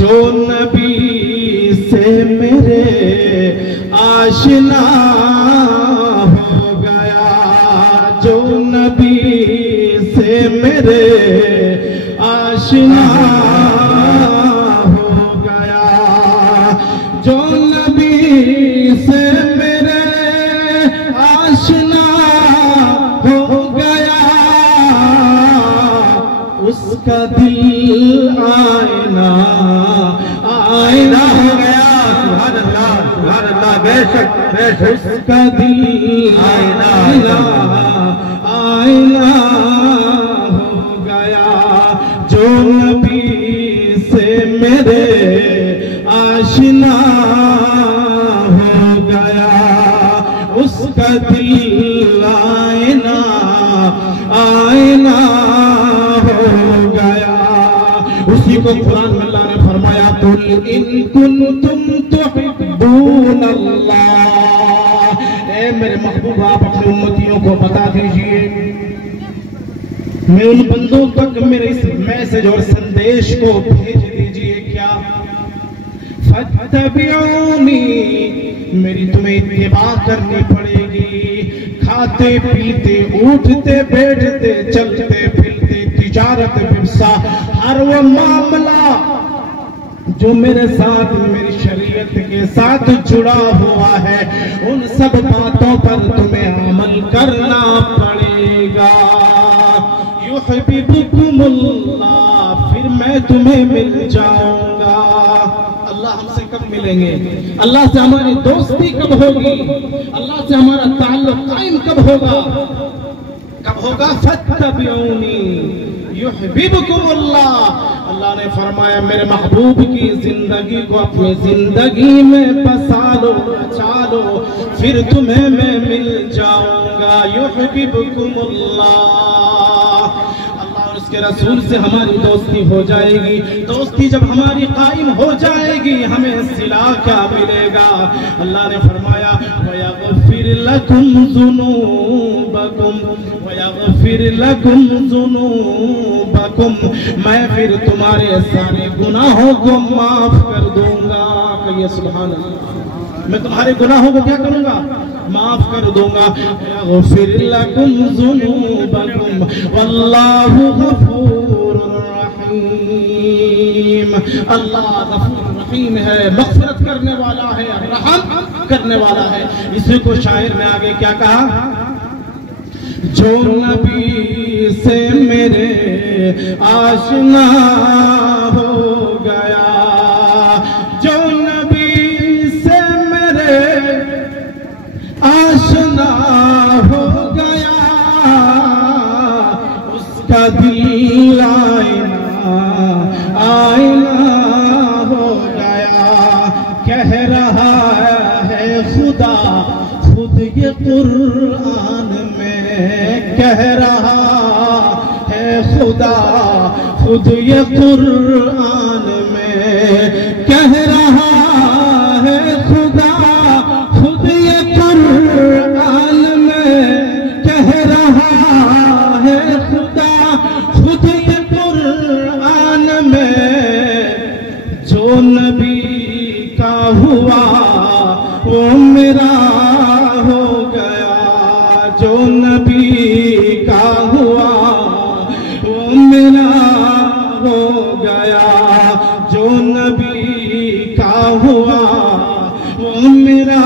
जो नबी से मेरे आशना हो गया, जो नबी से मेरे आशना हो गया, जो नबी से मेरे आशना हो गया, उसका दिल आईना आईना हो गया। सुभान अल्लाह, सुभान अल्लाह, बेशक बेशक उसका दिल आईना आईना हो गया, जो नबी से मेरे आशना हो गया, उसका दिल आईना आईना हो गया। उसी को कुरान में अल्लाह ने फरमाया, कुल इन कुंतुम तुहिब्बून अल्लाह, ए मेरे महबूब आप अपने उम्मतियों को बता दीजिए, मैं उन बंदों तक मेरे इस मैसेज और संदेश को भेज दीजिए क्या, फत्तबिऊनी, मेरी तुम्हें इत्तिबा करनी पड़ेगी। खाते पीते उठते बैठते चलते फिरते तिजारत व्यवसा हर वो मामला जो मेरे साथ मेरी शरीयत के साथ जुड़ा हुआ है, उन सब बातों पर तुम्हें अमल करना पड़ेगा। युहिब्बुकुमुल्लाह, फिर मैं तुम्हें मिल जाऊंगा। अल्लाह हमसे कब मिलेंगे? अल्लाह से हमारी दोस्ती कब होगी? अल्लाह से हमारा ताल्लुक कायम कब होगा? कब होगा? फत्तबिऊनी युहिब्बुकुमुल्लाह। अल्लाह ने फरमाया मेरे महबूब की जिंदगी को अपनी जिंदगी में बसा लो, बचा लो, फिर तुम्हें मैं मिल जाऊंगा। युहिब्बुकुमुल्लाह, के रसूल से हमारी दोस्ती हो जाएगी। दोस्ती जब हमारी कायम हो जाएगी, हमें सिला क्या मिलेगा? अल्लाह ने फरमाया वयगफिर लकुम ज़ुनूबकुम, वयगफिर लकुम ज़ुनूबकुम, मैं फिर तुम्हारे सारे गुनाहों को माफ कर दूंगा। कहिए सुभान अल्लाह। मैं तुम्हारे गुनाहों को क्या करूंगा? माफ कर दूंगा। यग़फिर लकुम ज़ुनूबकुम वल्लाहु गफ़ूरुर रहीम। अल्लाह गफूर रहीम है, मग़फ़िरत करने वाला है, रहम करने वाला है। इसी को शायर ने आगे क्या कहा? जो नबी से मेरे आशना हो गया, जो नबी से मेरे आशना हो गया, उसका दिल आईना आईना हो गया। कह रहा है खुदा खुद ये कुरान में, कह रहा है खुदा खुद ये कुरान में, कह रहा है खुदा खुद ये कुरान में, कह रहा है खुदा खुद ये कुरान में। जो नबी का हुआ वो मेरा हो गया, जो नबी का हुआ वो मेरा हो गया, जो नबी का हुआ वो मेरा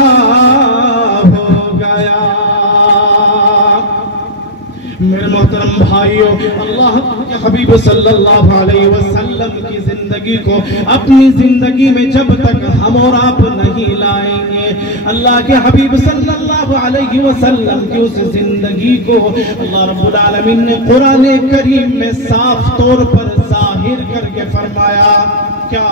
हो गया। मेरे मोहतरम भाइयों, अल्लाह के हबीब सल्लल्लाहु अलैहि वसल्लम की जिंदगी को अपनी जिंदगी में जब तक हम और आप नहीं लाएंगे, अल्लाह के हबीब सल्लल्लाहु अलैहि वसल्लम की उस जिंदगी को अल्लाह रब्बुल आलमीन ने कुरान करीम में साफ तौर पर जाहिर करके फरमाया। क्या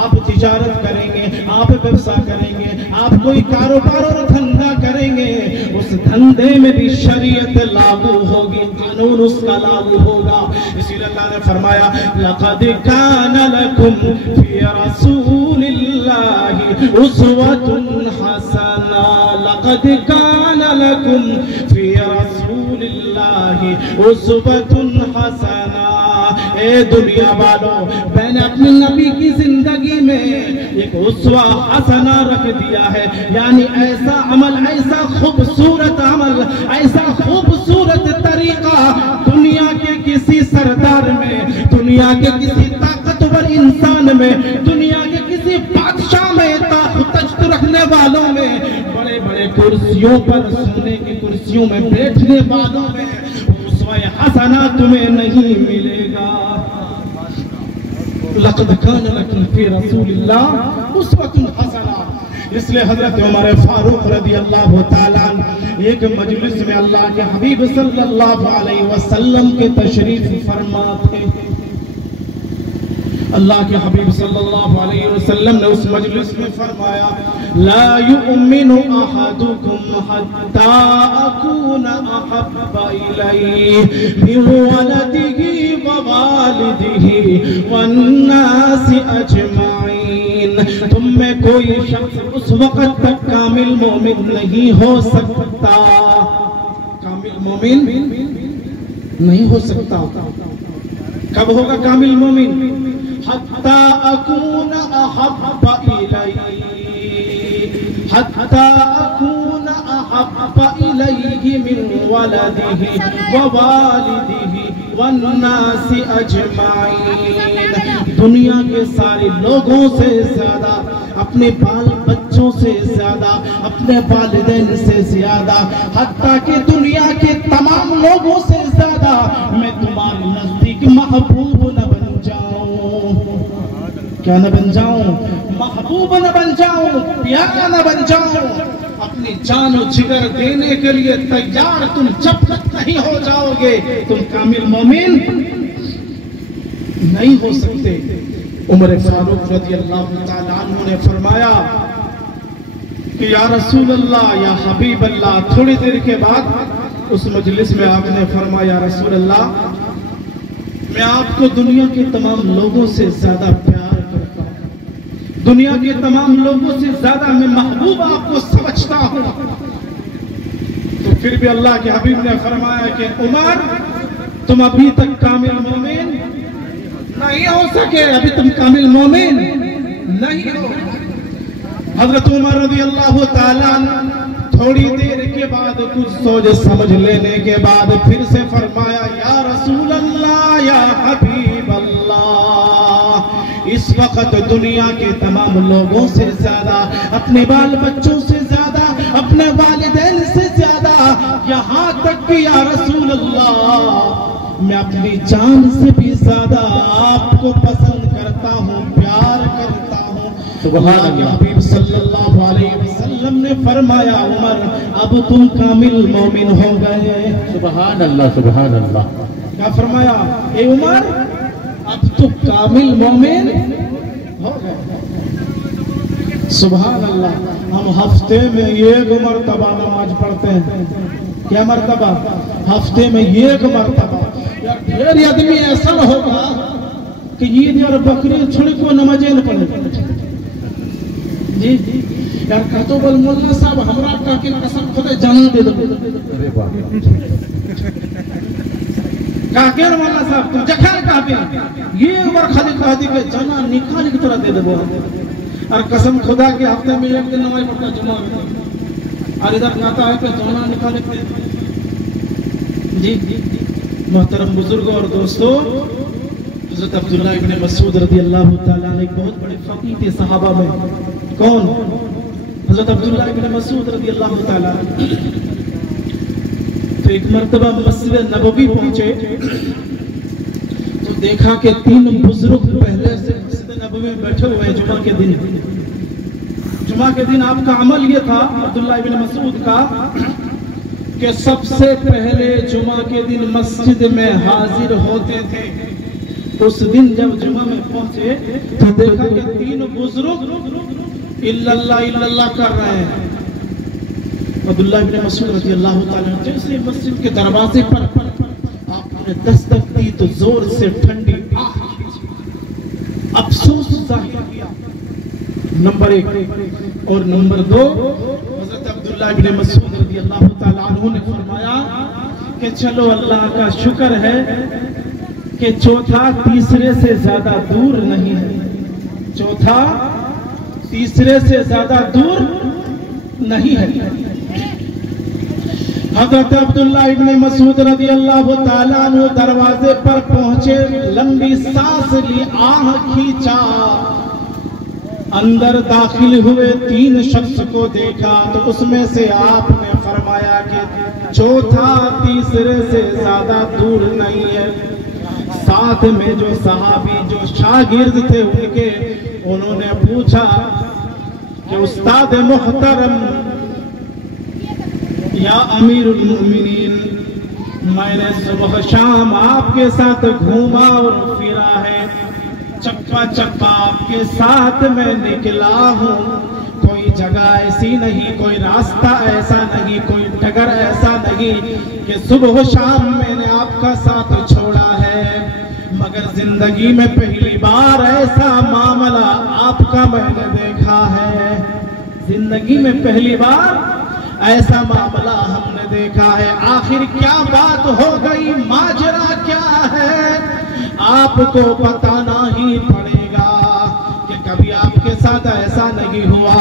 आप तिजारत करेंगे, आप व्यवसाय करेंगे, आप कोई कारोबार और धंधा करेंगे, उस धंधे में भी शरीयत लागू होगी, कानून उसका लागू होगा। इसीलिए अल्लाह ने फरमाया लक़द कान लकुम फी रसूलिल्लाहि उस्वतुन हसना, लक़द कान लकुम फी रसूलिल्लाहि उस्वतुन हसना। ए दुनिया वालों, मैंने अपनी नबी की जिंदगी में एक उस्वा हसना रख दिया है, यानी ऐसा अमल, ऐसा खूबसूरत अमल, ऐसा खूबसूरत तरीका दुनिया के किसी सरदार में, दुनिया के किसी ताकतवर इंसान में, दुनिया के किसी बादशाह में, तख्त रखने वालों में, बड़े बड़े कुर्सियों पर, सोने की कुर्सियों में बैठने वालों में उस्वा हसना तुम्हें नहीं मिलेगा। लक़द कान लकुम फ़ी रसूलिल्लाह उस्वतुन हसना। इसलिए हजरत उमर फारूक रज़ी अल्लाह तआला एक मजलिस में अल्लाह के हबीब सल्लल्लाहु अलैहि वसल्लम के तशरीफ फरमा थे। अल्लाह के हबीब सल्लल्लाहु अलैहि वसल्लम ने उस मजलिस में फरमाया, ला युमिनु अहदुकुम हत्ता अकूना अहब्बा इलैहि मिन वलदिही व वालिदिही वन्नासि अजमाइन। तुम में कोई शख्स उस वक्त तक कामिल मोमिन नहीं हो सकता, कामिल मोमिन नहीं हो सकता। कब होगा कामिल मोमिन? हत्ता अकूना अहब्बा इलैहि, हत्ता अकूना अहब्बा इलैहि मिन वलदिही व वालिदिही वन्नासि अजमाइन। दुनिया के सारे लोगों से ज्यादा, अपने बाल बच्चों से ज्यादा, अपने वालिदैन से ज्यादा, हत्ता कि दुनिया के तमाम लोगों से ज्यादा मैं तुम्हारे नजदीक महबूब न बन जाऊं। क्या न बन जाऊं? महबूब न बन जाऊं, प्यारा न बन जाऊं। अपनी जान और जिगर देने के लिए तैयार तुम जब तक नहीं हो जाओगे, तुम कामिल मोमिन नहीं हो सकते। उमर फारूक रज़ी अल्लाह तआला अन्हु ने फरमाया कि या रसूल अल्लाह, या हबीब अल्लाह। थोड़ी देर के बाद उस मजलिस में आपने फरमाया, रसूल अल्लाह, मैं आपको दुनिया के तमाम लोगों से ज्यादा प्यार करता हूं, दुनिया के तमाम लोगों से ज्यादा मैं महबूब आपको समझता हूं। तो फिर भी अल्लाह के हबीब ने फरमाया कि उमर, तुम अभी तक कामिल मोमिन नहीं हो सके, अभी तुम कामिल मोमिन नहीं हो। हजरत उमर रज़ी अल्लाह तआला थोड़ी देर के बाद कुछ सोच समझ लेने के बाद फिर से फरमाया, या रसूल अल्लाह, या हबीब अल्लाह, इस वक्त दुनिया के तमाम लोगों से ज्यादा, अपने बाल बच्चों से ज्यादा, अपने वालिदैन से ज्यादा, यहाँ तक कि या रसूल अल्लाह, मैं अपनी जान से भी ज्यादा आपको पसंद करता हूँ, प्यार करता हूँ। सुभान अल्लाह। हबीब सल्लल्लाहु अलैहि वसल्लम ने फरमाया, उमर, अब तुम कामिल मोमिन हो गए। सुभान अल्लाह, सुभान अल्लाह। क्या फरमाया? ए उमर, अब तो कामिल मोमिन हो गए। सुभान अल्लाह। हम हफ्ते में एक मरतबा नमाज पढ़ते हैं। क्या मरतबा? हफ्ते में एक मरतबा। यार ढेर आदमी ऐसा होगा कि ईद और बकरीद छोड़ को नमाजे न पढ़े। जी यार कहतो बोल मोल्ला साहब, हमरा काके कसम खुदे जान दे दो। अरे बाप, काके मोल्ला साहब तुम जखर काबे ये उमर खाली कह दी के जाना निकाल के तोरा दे देबो। और कसम खुदा के हफ्ते में एक दिन नमाज पढ़ता जुमा में, और इधर कहता है कि जाना निकाल के। जी मोहतरम बुजुर्गों और दोस्तों, हजरत अब्दुल्लाह इब्न मसूद रज़ी अल्लाह तआला अन्हु एक बहुत बड़े फकीह थे सहाबा में। कौन? हजरत अब्दुल्लाह इब्न मसूद रज़ी अल्लाह तआला। तो एक मर्तबा मस्जिद नबवी पहुंचे तो देखा कि 3 बुजुर्ग पहले से मस्जिद नबवी में बैठे हुए हैं जुमा के दिन। जुमा के दिन आपका अमल ये था अब्दुल्लाह इब्न मसूद का कि सबसे पहले जुमा के दिन मस्जिद में हाजिर होते थे। उस दिन जब जुमा में पहुंचे तो देखा कि 3 बुजुर्ग इल्लल्लाह इल्लल्लाह कर रहे हैं। अब्दुल्लाह इब्न मसूद रज़ी अल्लाह तआला जैसे मस्जिद के दरवाजे पर आपने दस्तक दी तो जोर से ठंडी अफसोस जाहिर किया, नंबर 1। और नंबर 2, हज़रत अब्दुल्लाह इब्न मसूद रज़ी अल्लाह तआला अन्हु ने फरमाया कि चलो अल्लाह का शुक्र है कि चौथा तीसरे से ज्यादा दूर नहीं है, चौथा तीसरे से ज्यादा दूर नहीं है। हज़रत अब्दुल्लाह इब्न मसूद रज़ी अल्लाह ताला अन्हु दरवाजे पर पहुंचे, लंबी सांस ली, आह खींचा, अंदर दाखिल हुए, 3 शख्स को देखा तो उसमें से आपने फरमाया कि चौथा तीसरे से ज्यादा दूर नहीं है। साथ में जो सहाबी जो शागिर्द थे उनके, उन्होंने पूछा कि उस्ताद मुहतरम या अमीरुल मोमिनीन, मैंने सुबह शाम आपके साथ घूमा और फिरा है, चप्पा चप्पा आपके साथ मैं निकला हूँ, कोई जगह ऐसी नहीं, कोई रास्ता ऐसा नहीं, कोई डगर ऐसा नहीं कि सुबह शाम मैंने आपका साथ छोड़ा है, मगर जिंदगी में पहली बार ऐसा मामला आपका मैंने देखा है, जिंदगी में पहली बार ऐसा मामला हमने देखा है। आखिर क्या बात हो गई, माजरा क्या है, आपको बताना ही पड़ेगा कि कभी आपके साथ ऐसा नहीं हुआ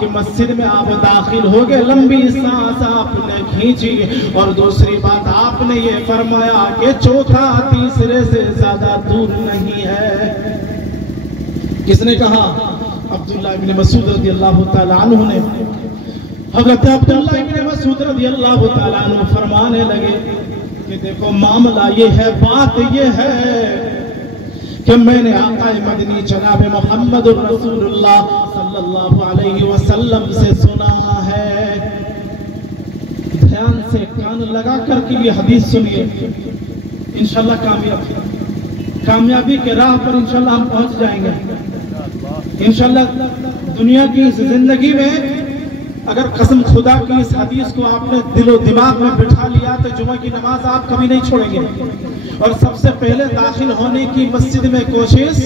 कि मस्जिद में आप दाखिल हो गए, लंबी सांस आपने खींची, और दूसरी बात आपने ये फरमाया कि चौथा तीसरे से ज्यादा दूर नहीं है। किसने कहा? अब्दुल्लाह इब्न मसूद रज़ी अल्लाह ताला अन्हु ने। हज़रत अब्दुल्लाह इब्न मसूद रज़ी अल्लाह ताला अन्हु फरमाने लगे कि देखो मामला ये है, बात ये है कि मैंने आका मदनी जनाब मोहम्मद रसूलुल्लाह सल्लल्लाहु अलैहि वसल्लम से सुना है। ध्यान से कान लगा करके ये हदीस सुनिए, इंशाल्लाह कामयाबी के राह पर इंशाल्लाह हम पहुंच जाएंगे। इंशाल्लाह दुनिया की इस जिंदगी में अगर कसम खुदा की इस हदीस को आपने दिलो दिमाग में बिठा लिया तो जुमा की नमाज आप कभी नहीं छोड़ेंगे, और सबसे पहले दाखिल होने की मस्जिद में कोशिश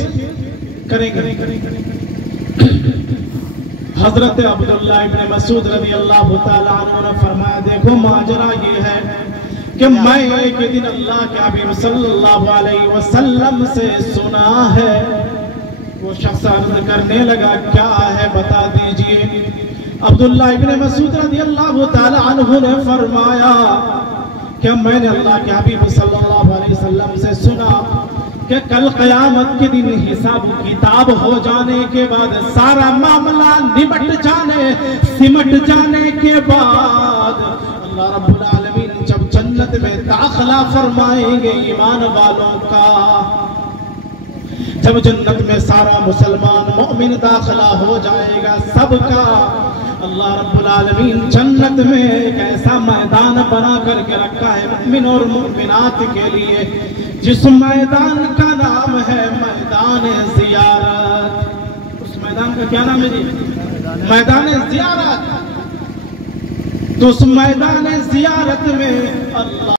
करेंगे। हजरत अब्दुल्लाह इब्न मसूद रज़ी अल्लाह ताला अन्हु ने फरमाया, देखो माजरा ये है कि मैं एक दिन अल्लाह के हबीब सल्लल्लाहु अलैहि वसल्लम से सुना है। वो शख्स अर्ज करने लगा, क्या है बता दीजिए। अब्दुल्लाह इब्न मसूद रज़ी अल्लाह ताला अन्हु ने फरमाया कि मैंने अल्लाह के हबीब सल्लल्लाहु अलैहि वसल्लम से सुना कि कल क़यामत के दिन हिसाब किताब हो जाने के बाद, सारा मामला निपट जाने सिमट जाने के बाद, अल्लाह रब्बुल आलमीन जब जन्नत में दाखिला फरमाएंगे ईमान वालों का, जब जन्नत में सारा मुसलमान मोमिन दाखिला हो जाएगा सबका, अल्लाह रब्बुल आलमीन जन्नत में एक ऐसा मैदान बना करके रखा है मुमिन और मुमिनात के लिए, जिस मैदान का नाम है मैदान ज़ियारत। उस मैदान का क्या नाम है जी? मैदान ज़ियारत। तो उस मैदान ज़ियारत में अल्लाह